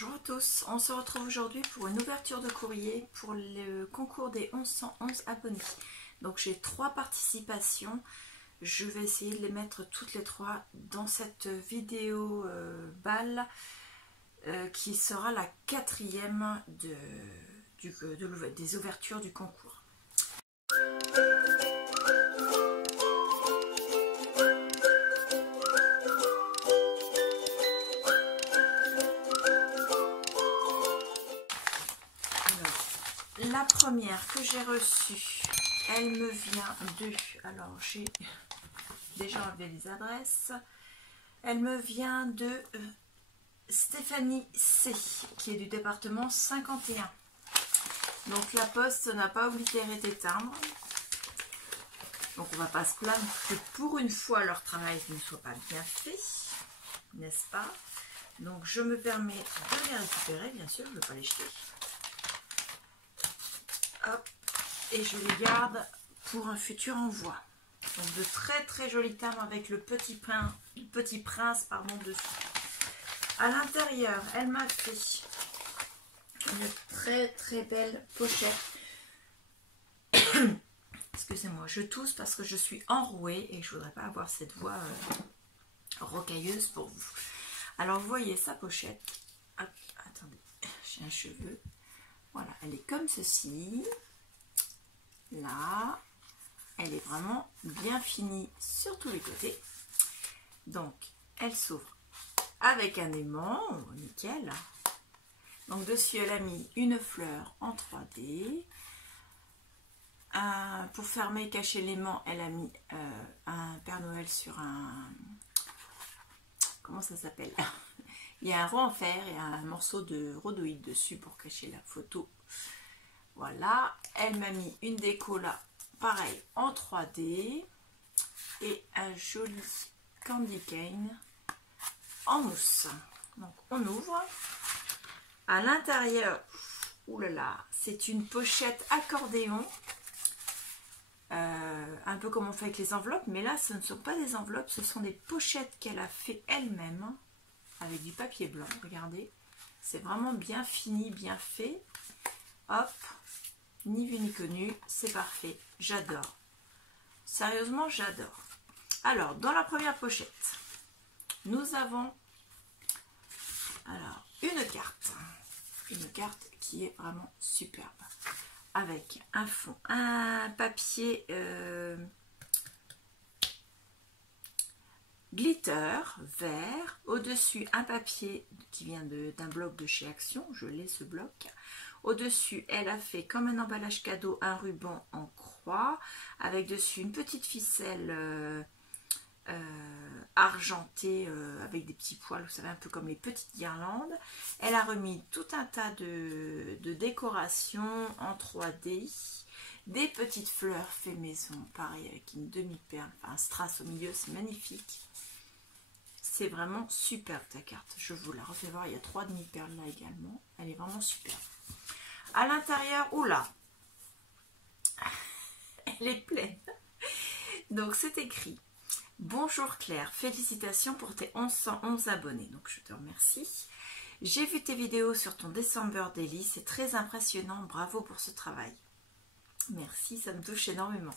Bonjour à tous, on se retrouve aujourd'hui pour une ouverture de courrier pour le concours des 1111 abonnés. Donc j'ai 3 participations, je vais essayer de les mettre toutes les 3 dans cette vidéo balle qui sera la 4e des ouvertures du concours. La première que j'ai reçue, elle me vient de... Alors, j'ai déjà enlevé les adresses. Elle me vient de Stéphanie C, qui est du département 51. Donc, la poste n'a pas oblitéré d'éteindre. Donc, on ne va pas se plaindre que pour une fois, leur travail ne soit pas bien fait. N'est-ce pas? Donc, je me permets de les récupérer, bien sûr, je ne vais pas les jeter. Hop, et je les garde pour un futur envoi. Donc de très très jolis timbres avec le petit prince dessus. À l'intérieur, elle m'a fait une très très belle pochette. Excusez-moi, je tousse parce que je suis enrouée et je voudrais pas avoir cette voix rocailleuse pour vous. Alors vous voyez sa pochette. Hop, attendez, j'ai un cheveu. Voilà, elle est comme ceci. Là, elle est vraiment bien finie sur tous les côtés. Donc, elle s'ouvre avec un aimant, nickel. Donc, dessus, elle a mis une fleur en 3D. Pour fermer et cacher l'aimant, elle a mis un Père Noël sur un... Comment ça s'appelle? Il y a un rond en fer et un morceau de rhodoïde dessus pour cacher la photo. Voilà, elle m'a mis une déco là, pareil, en 3D. Et un joli candy cane en mousse. Donc on ouvre. À l'intérieur, oulala, c'est une pochette accordéon. Un peu comme on fait avec les enveloppes, mais là ce ne sont pas des enveloppes, ce sont des pochettes qu'elle a fait elle-même. Avec du papier blanc, regardez, c'est vraiment bien fini, bien fait. Hop, ni vu ni connu, c'est parfait, j'adore. Sérieusement, j'adore. Alors, dans la première pochette, nous avons alors une carte qui est vraiment superbe, avec un fond, un papier glitter vert, au-dessus un papier qui vient d'un bloc de chez Action, je l'ai ce bloc. Au-dessus, elle a fait comme un emballage cadeau un ruban en croix, avec dessus une petite ficelle argentée avec des petits poils, vous savez, un peu comme les petites guirlandes. Elle a remis tout un tas de décorations en 3D. Des petites fleurs fait maison, pareil avec une demi-perle, enfin un strass au milieu, c'est magnifique. C'est vraiment superbe ta carte. Je vous la refais voir, il y a 3 demi-perles là également. Elle est vraiment superbe. À l'intérieur, oula, elle est pleine. Donc c'est écrit: bonjour Claire, félicitations pour tes 1111 abonnés. Donc je te remercie. J'ai vu tes vidéos sur ton December Daily, c'est très impressionnant, bravo pour ce travail. Merci, ça me touche énormément.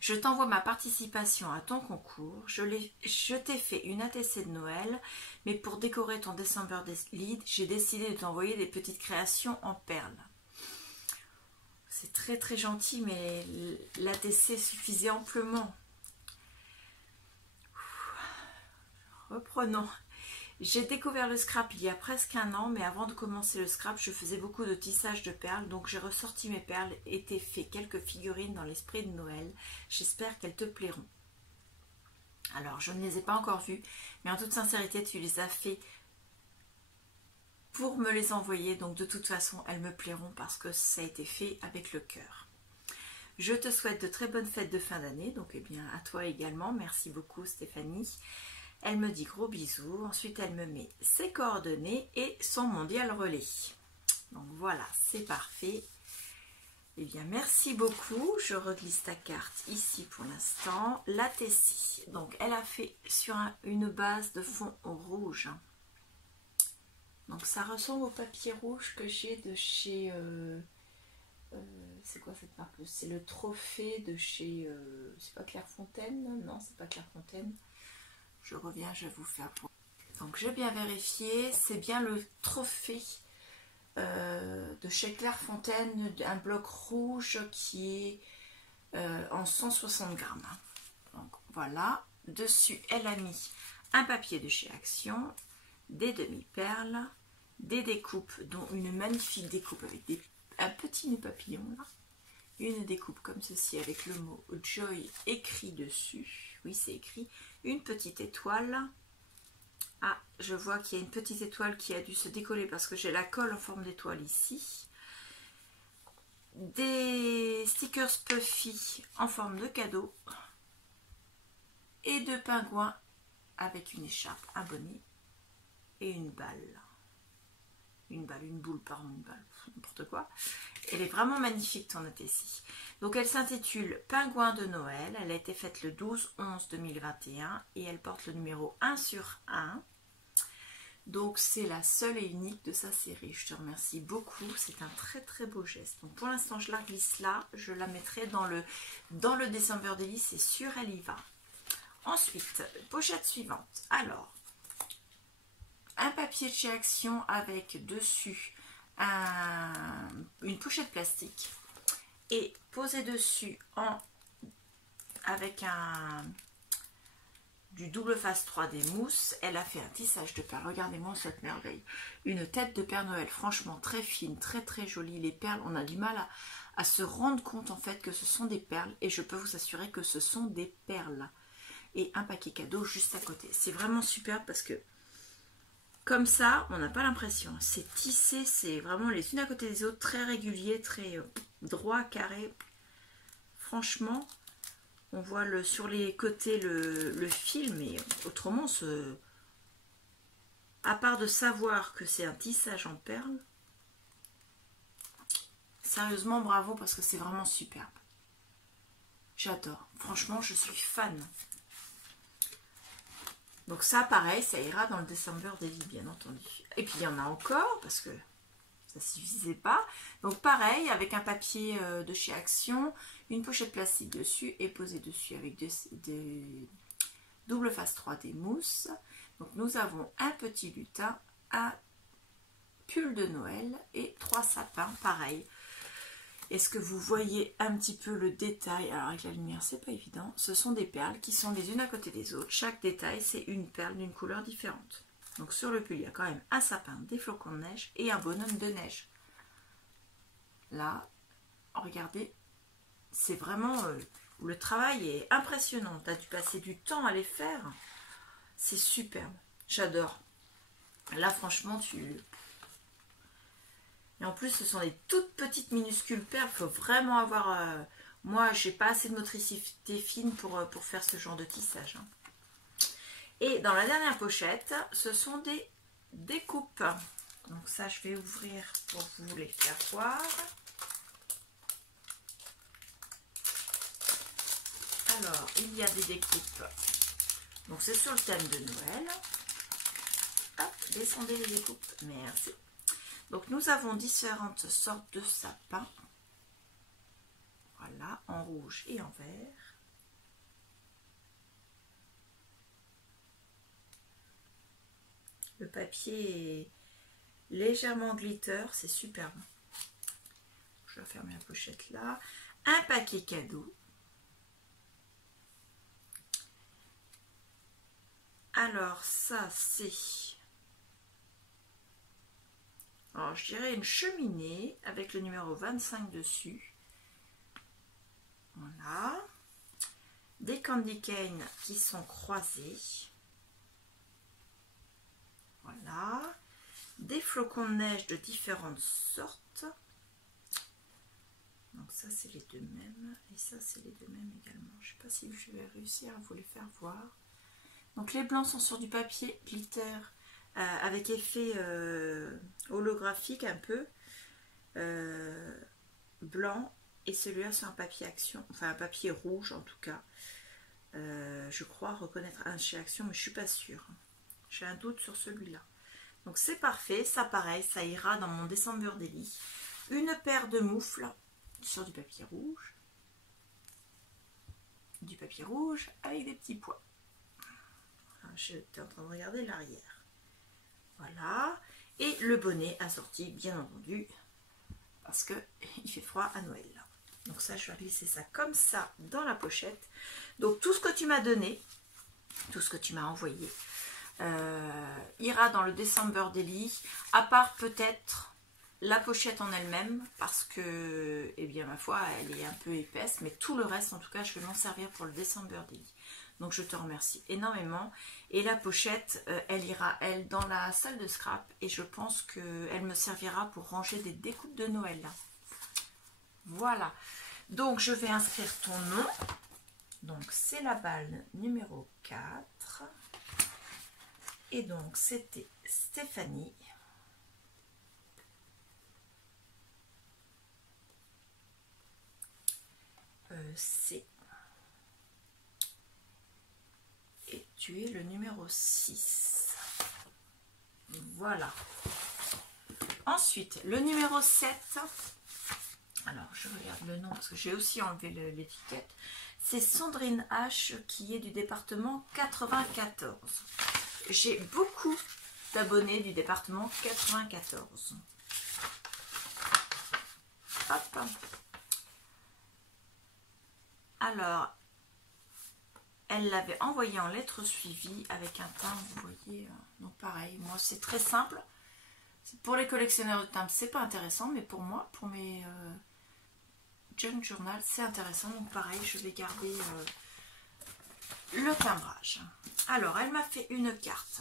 Je t'envoie ma participation à ton concours. Je t'ai fait une ATC de Noël, mais pour décorer ton December Daily, j'ai décidé de t'envoyer des petites créations en perles. C'est très très gentil, mais l'ATC suffisait amplement. Reprenons. J'ai découvert le scrap il y a presque un an, mais avant de commencer le scrap, je faisais beaucoup de tissage de perles, donc j'ai ressorti mes perles et t'ai fait quelques figurines dans l'esprit de Noël. J'espère qu'elles te plairont. Alors, je ne les ai pas encore vues, mais en toute sincérité, tu les as fait pour me les envoyer, donc de toute façon, elles me plairont parce que ça a été fait avec le cœur. Je te souhaite de très bonnes fêtes de fin d'année, donc eh bien à toi également. Merci beaucoup Stéphanie. Elle me dit gros bisous. Ensuite, elle me met ses coordonnées et son mondial relais. Donc voilà, c'est parfait. Eh bien, merci beaucoup. Je reglisse ta carte ici pour l'instant. La Tessie. Donc, elle a fait sur une base de fond rouge. Donc ça ressemble au papier rouge que j'ai de chez... c'est quoi cette marque? C'est le Trophée de chez... c'est pas Clairefontaine? Non, c'est pas Clairefontaine. Je reviens, je vais vous faire... Donc j'ai bien vérifié, c'est bien le Trophée de chez Clairefontaine, un bloc rouge qui est en 160 grammes. Donc voilà, dessus elle a mis un papier de chez Action, des demi-perles, des découpes, dont une magnifique découpe avec un petit nœud papillon là, une découpe comme ceci avec le mot Joy écrit dessus, oui c'est écrit, une petite étoile. Ah, je vois qu'il y a une petite étoile qui a dû se décoller parce que j'ai la colle en forme d'étoile ici. Des stickers Puffy en forme de cadeau et de pingouins avec une écharpe, un bonnet et une balle. Une boule, pardon, une balle, n'importe quoi. Elle est vraiment magnifique ton ici. Donc elle s'intitule Pingouin de Noël. Elle a été faite le 12/11/2021 et elle porte le numéro 1 sur 1. Donc c'est la seule et unique de sa série. Je te remercie beaucoup. C'est un très très beau geste. Donc pour l'instant je la glisse là. Je la mettrai dans le December Daily. C'est sûr, elle y va. Ensuite, pochette suivante. Alors, un papier de chez Action avec dessus une pochette plastique et posé dessus avec du double face 3D mousse. Elle a fait un tissage de perles. Regardez-moi cette merveille. Une tête de Père Noël, franchement très fine, très très jolie. Les perles, on a du mal à se rendre compte en fait que ce sont des perles et je peux vous assurer que ce sont des perles. Et un paquet cadeau juste à côté. C'est vraiment superbe parce que comme ça, on n'a pas l'impression. C'est tissé, c'est vraiment les unes à côté des autres, très régulier, très droit, carré. Franchement, on voit sur les côtés le fil, mais autrement, à part de savoir que c'est un tissage en perles, sérieusement, bravo parce que c'est vraiment superbe. J'adore. Franchement, je suis fan. Donc ça, pareil, ça ira dans le December Daily, bien entendu. Et puis, il y en a encore, parce que ça ne suffisait pas. Donc pareil, avec un papier de chez Action, une pochette plastique dessus, et posé dessus avec des double face 3D mousse. Donc nous avons un petit lutin, un pull de Noël et 3 sapins, pareil. Est-ce que vous voyez un petit peu le détail? Alors avec la lumière c'est pas évident. Ce sont des perles qui sont les unes à côté des autres. Chaque détail c'est une perle d'une couleur différente. Donc sur le pull il y a quand même un sapin, des flocons de neige et un bonhomme de neige. Là, regardez, c'est vraiment... le travail est impressionnant. Tu as dû passer du temps à les faire. C'est superbe. J'adore. Là franchement Et en plus, ce sont des toutes petites minuscules perles. Il faut vraiment avoir... moi, j'ai pas assez de motricité fine pour faire ce genre de tissage. Hein. Et dans la dernière pochette, ce sont des découpes. Donc ça, je vais ouvrir pour vous les faire voir. Alors, il y a des découpes. Donc c'est sur le thème de Noël. Hop, descendez les découpes. Merci. Donc nous avons différentes sortes de sapins. Voilà, en rouge et en vert. Le papier est légèrement glitter, c'est superbe. Je vais fermer la pochette là. Un paquet cadeau. Alors ça c'est... Alors, je dirais une cheminée avec le numéro 25 dessus. Voilà. Des candy canes qui sont croisés. Voilà. Des flocons de neige de différentes sortes. Donc ça, c'est les deux mêmes. Et ça, c'est les deux mêmes également. Je ne sais pas si je vais réussir à vous les faire voir. Donc les blancs sont sur du papier glitter. Avec effet holographique un peu blanc et celui-là c'est un papier Action, enfin un papier rouge en tout cas. Je crois reconnaître un chez Action mais je suis pas sûre. J'ai un doute sur celui-là. Donc c'est parfait, ça pareil, ça ira dans mon December Daily. Une paire de moufles sur du papier rouge. Du papier rouge avec des petits pois. J'étais en train de regarder l'arrière. Voilà. Et le bonnet assorti, bien entendu, parce que il fait froid à Noël. Donc ça, je vais glisser ça comme ça dans la pochette. Donc tout ce que tu m'as donné, tout ce que tu m'as envoyé, ira dans le December Daily, à part peut-être la pochette en elle-même, parce que, eh bien, ma foi, elle est un peu épaisse, mais tout le reste, en tout cas, je vais m'en servir pour le December Daily. Donc je te remercie énormément. Et la pochette, elle ira, elle, dans la salle de scrap. Et je pense qu'elle me servira pour ranger des découpes de Noël. Là. Voilà. Donc je vais inscrire ton nom. Donc c'est la balle numéro 4. Et donc c'était Stéphanie. C'est... Et tu es le numéro 6. Voilà. Ensuite, le numéro 7. Alors, je regarde le nom parce que j'ai aussi enlevé l'étiquette. C'est Sandrine H qui est du département 94. J'ai beaucoup d'abonnés du département 94. Hop. Alors, elle l'avait envoyé en lettre suivie avec un timbre, vous voyez. Donc pareil, moi c'est très simple. Pour les collectionneurs de timbres, c'est pas intéressant, mais pour moi, pour mes junk journal, c'est intéressant. Donc pareil, je vais garder le timbrage. Alors, elle m'a fait une carte.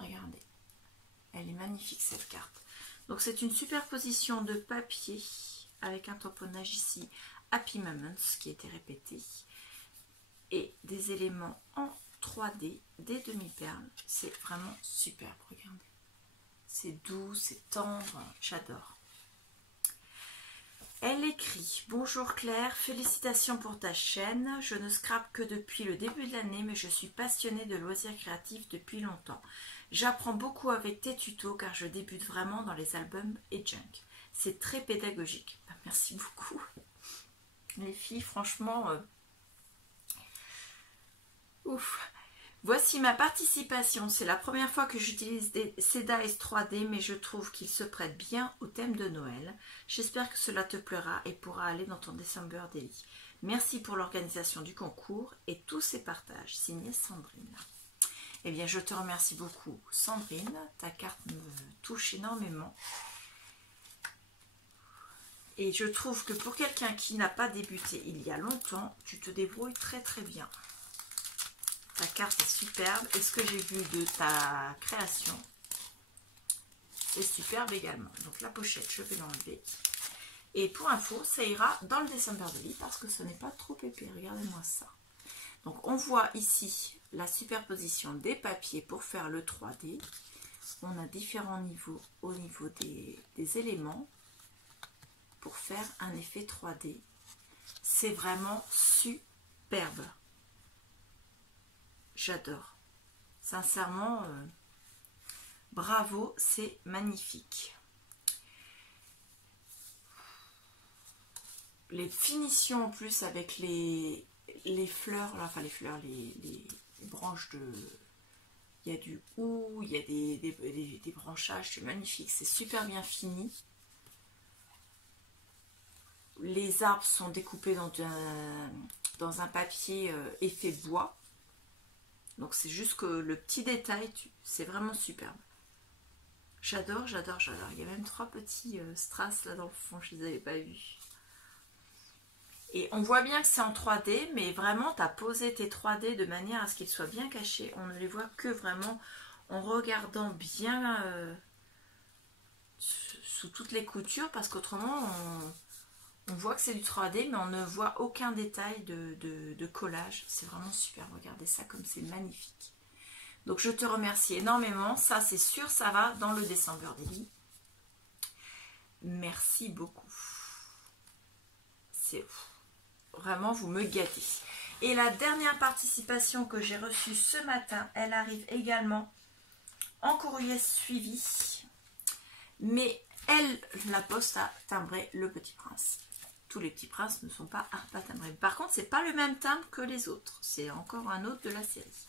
Regardez, elle est magnifique cette carte. Donc c'est une superposition de papier avec un tamponnage ici Happy Moments qui a été répété et des éléments en 3D, des demi-perles. C'est vraiment superbe, regardez. C'est doux, c'est tendre, j'adore. Elle écrit: bonjour Claire, félicitations pour ta chaîne. Je ne scrape que depuis le début de l'année, mais je suis passionnée de loisirs créatifs depuis longtemps. J'apprends beaucoup avec tes tutos car je débute vraiment dans les albums et junk. C'est très pédagogique. Merci beaucoup. Les filles, franchement, ouf. Voici ma participation. C'est la première fois que j'utilise ces dies 3D, mais je trouve qu'ils se prêtent bien au thème de Noël. J'espère que cela te plaira et pourra aller dans ton December Daily. Merci pour l'organisation du concours et tous ces partages. Signée Sandrine. Eh bien, je te remercie beaucoup, Sandrine. Ta carte me touche énormément. Et je trouve que pour quelqu'un qui n'a pas débuté il y a longtemps, tu te débrouilles très très bien. Ta carte est superbe. Et ce que j'ai vu de ta création, c'est superbe également. Donc la pochette, je vais l'enlever. Et pour info, ça ira dans le December Daily parce que ce n'est pas trop épais. Regardez-moi ça. Donc on voit ici la superposition des papiers pour faire le 3D. On a différents niveaux au niveau des éléments pour faire un effet 3D. C'est vraiment superbe. J'adore. Sincèrement, bravo, c'est magnifique. Les finitions en plus avec les fleurs, là, enfin les fleurs, les branches de... Il y a du hou, il y a des branchages, c'est magnifique, c'est super bien fini. Les arbres sont découpés dans un papier effet bois. Donc c'est juste que le petit détail, c'est vraiment superbe. J'adore, j'adore, j'adore. Il y a même 3 petits strass là dans le fond, je ne les avais pas vus. Et on voit bien que c'est en 3D, mais vraiment tu as posé tes 3D de manière à ce qu'ils soient bien cachés. On ne les voit que vraiment en regardant bien sous toutes les coutures, parce qu'autrement on voit que c'est du 3D, mais on ne voit aucun détail de collage. C'est vraiment super. Regardez ça comme c'est magnifique. Donc je te remercie énormément. Ça c'est sûr, ça va dans le December Daily. Merci beaucoup. C'est vraiment, vous me gâtez. Et la dernière participation que j'ai reçue ce matin, elle arrive également en courrier suivi. Mais elle, la Poste, a timbré le Petit Prince. Tous les Petits Princes ne sont pas timbrés. Par contre, c'est pas le même timbre que les autres. C'est encore un autre de la série.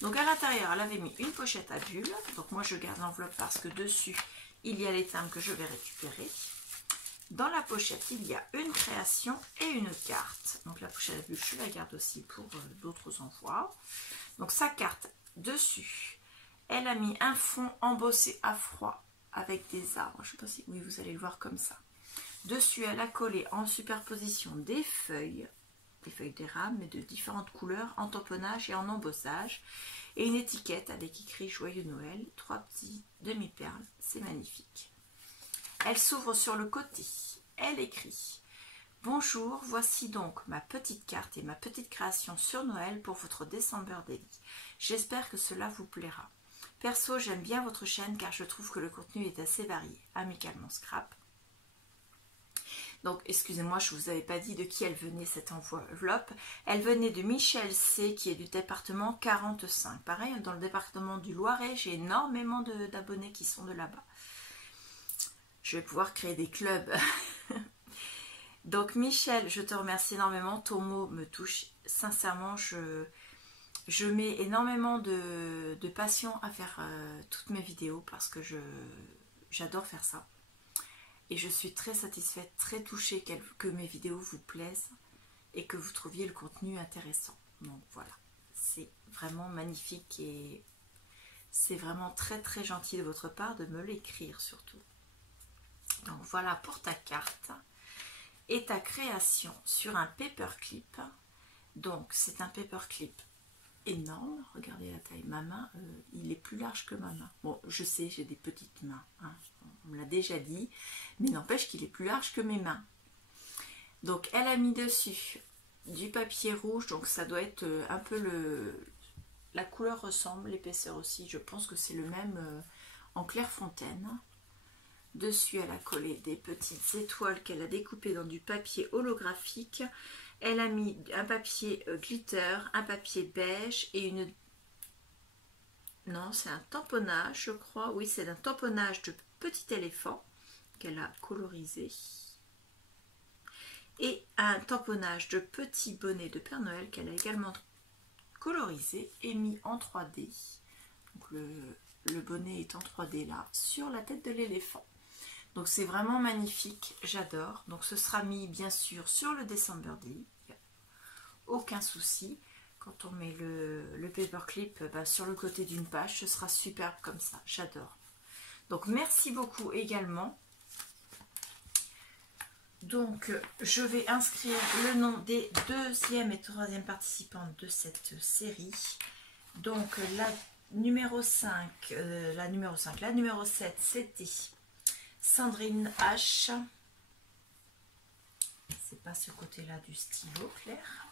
Donc à l'intérieur, elle avait mis une pochette à bulles. Donc moi, je garde l'enveloppe parce que dessus, il y a les timbres que je vais récupérer. Dans la pochette, il y a une création et une carte. Donc la pochette à bulles, je la garde aussi pour d'autres envois. Donc sa carte, dessus, elle a mis un fond embossé à froid avec des arbres. Je ne sais pas si oui, vous allez le voir comme ça. Dessus, elle a collé en superposition des feuilles d'érable, mais de différentes couleurs, en tamponnage et en embossage. Et une étiquette avec écrit Joyeux Noël, 3 petits demi-perles, c'est magnifique. Elle s'ouvre sur le côté. Elle écrit « Bonjour, voici donc ma petite carte et ma petite création sur Noël pour votre December Daily. J'espère que cela vous plaira. Perso, j'aime bien votre chaîne car je trouve que le contenu est assez varié. Amicalement Scrap. » Donc, excusez-moi, je ne vous avais pas dit de qui elle venait, cette enveloppe. Elle venait de Michel C, qui est du département 45. Pareil, dans le département du Loiret, j'ai énormément d'abonnés qui sont de là-bas. Je vais pouvoir créer des clubs. Donc, Michel, je te remercie énormément. Ton mot me touche. Sincèrement, je mets énormément de passion à faire toutes mes vidéos parce que j'adore faire ça. Et je suis très satisfaite, très touchée que mes vidéos vous plaisent et que vous trouviez le contenu intéressant. Donc voilà, c'est vraiment magnifique et c'est vraiment très très gentil de votre part de me l'écrire surtout. Donc voilà pour ta carte et ta création sur un paperclip. Donc c'est un paperclip énorme, regardez la taille, ma main, il est plus large que ma main. Bon, je sais, j'ai des petites mains, hein. On me l'a déjà dit, mais n'empêche qu'il est plus large que mes mains. Donc elle a mis dessus du papier rouge, donc ça doit être un peu la couleur ressemble, l'épaisseur aussi, je pense que c'est le même en Clairefontaine. Dessus elle a collé des petites étoiles qu'elle a découpées dans du papier holographique. Elle a mis un papier glitter, un papier beige et une... Non, c'est un tamponnage, je crois. Oui, c'est un tamponnage de petit éléphant qu'elle a colorisé. Et un tamponnage de petit bonnet de Père Noël qu'elle a également colorisé et mis en 3D. Donc le bonnet est en 3D là, sur la tête de l'éléphant. Donc c'est vraiment magnifique, j'adore. Donc ce sera mis bien sûr sur le December Daily, aucun souci. Quand on met le paperclip sur le côté d'une page, ce sera superbe comme ça, j'adore. Donc merci beaucoup également. Donc je vais inscrire le nom des deuxième et troisième participantes de cette série. Donc la numéro 5, la numéro 7 c'était Sandrine H. C'est pas ce côté-là du stylo, Claire.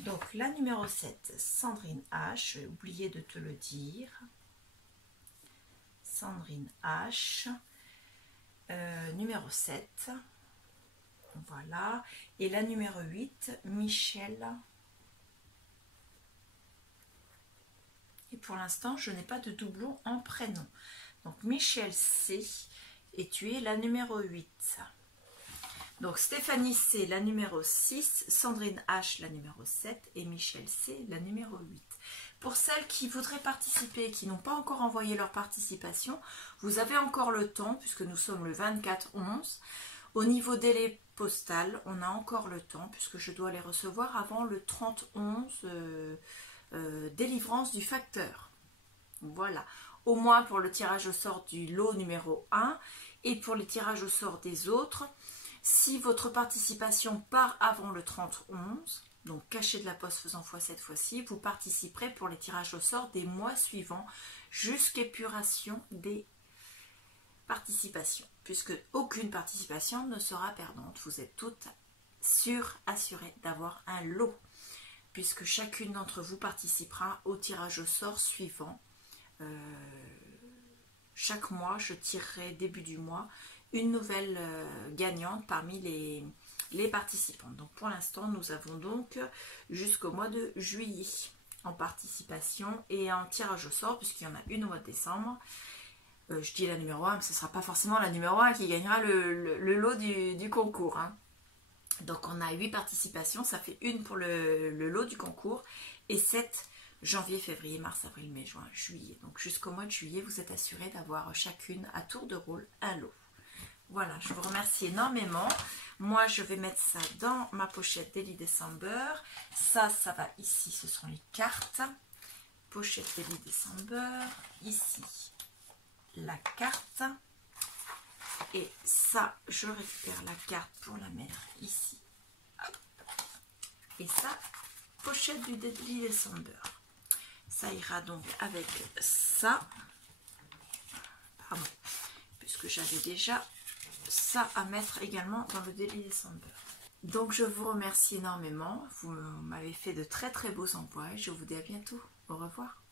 Donc la numéro 7, Sandrine H. J'ai oublié de te le dire. Sandrine H. Numéro 7. Voilà. Et la numéro 8, Michel. Et pour l'instant, je n'ai pas de doublon en prénom. Donc Michel C. Et tu es la numéro 8. Donc Stéphanie C, la numéro 6, Sandrine H, la numéro 7 et Michel C, la numéro 8. Pour celles qui voudraient participer et qui n'ont pas encore envoyé leur participation, vous avez encore le temps puisque nous sommes le 24/11. Au niveau délai postal, on a encore le temps puisque je dois les recevoir avant le 30/11 délivrance du facteur. Voilà, au moins pour le tirage au sort du lot numéro 1 et pour les tirages au sort des autres. Si votre participation part avant le 30/11, donc cachet de la poste faisant fois cette fois-ci, vous participerez pour les tirages au sort des mois suivants jusqu'épuration des participations, puisque aucune participation ne sera perdante. Vous êtes toutes assurées d'avoir un lot, puisque chacune d'entre vous participera au tirage au sort suivant. Chaque mois, je tirerai début du mois une nouvelle gagnante parmi les participants. Donc pour l'instant, nous avons donc jusqu'au mois de juillet. en participation et en tirage au sort, puisqu'il y en a une au mois de décembre. Je dis la numéro 1, mais ce ne sera pas forcément la numéro 1 qui gagnera le lot du concours. Hein. Donc on a 8 participations, ça fait une pour le lot du concours et 7 janvier, février, mars, avril, mai, juin, juillet. Donc jusqu'au mois de juillet, vous êtes assurés d'avoir chacune à tour de rôle un lot. Voilà, je vous remercie énormément. Moi, je vais mettre ça dans ma pochette Daily December. Ça va ici, ce sont les cartes. Pochette Daily December, ici la carte. Et ça, je récupère la carte pour la mettre ici. Hop. Et ça, pochette du Daily December. Ça ira donc avec ça. Pardon. Puisque j'avais déjà ça à mettre également dans le Daily December. Donc je vous remercie énormément. Vous m'avez fait de très très beaux envois. Je vous dis à bientôt. Au revoir.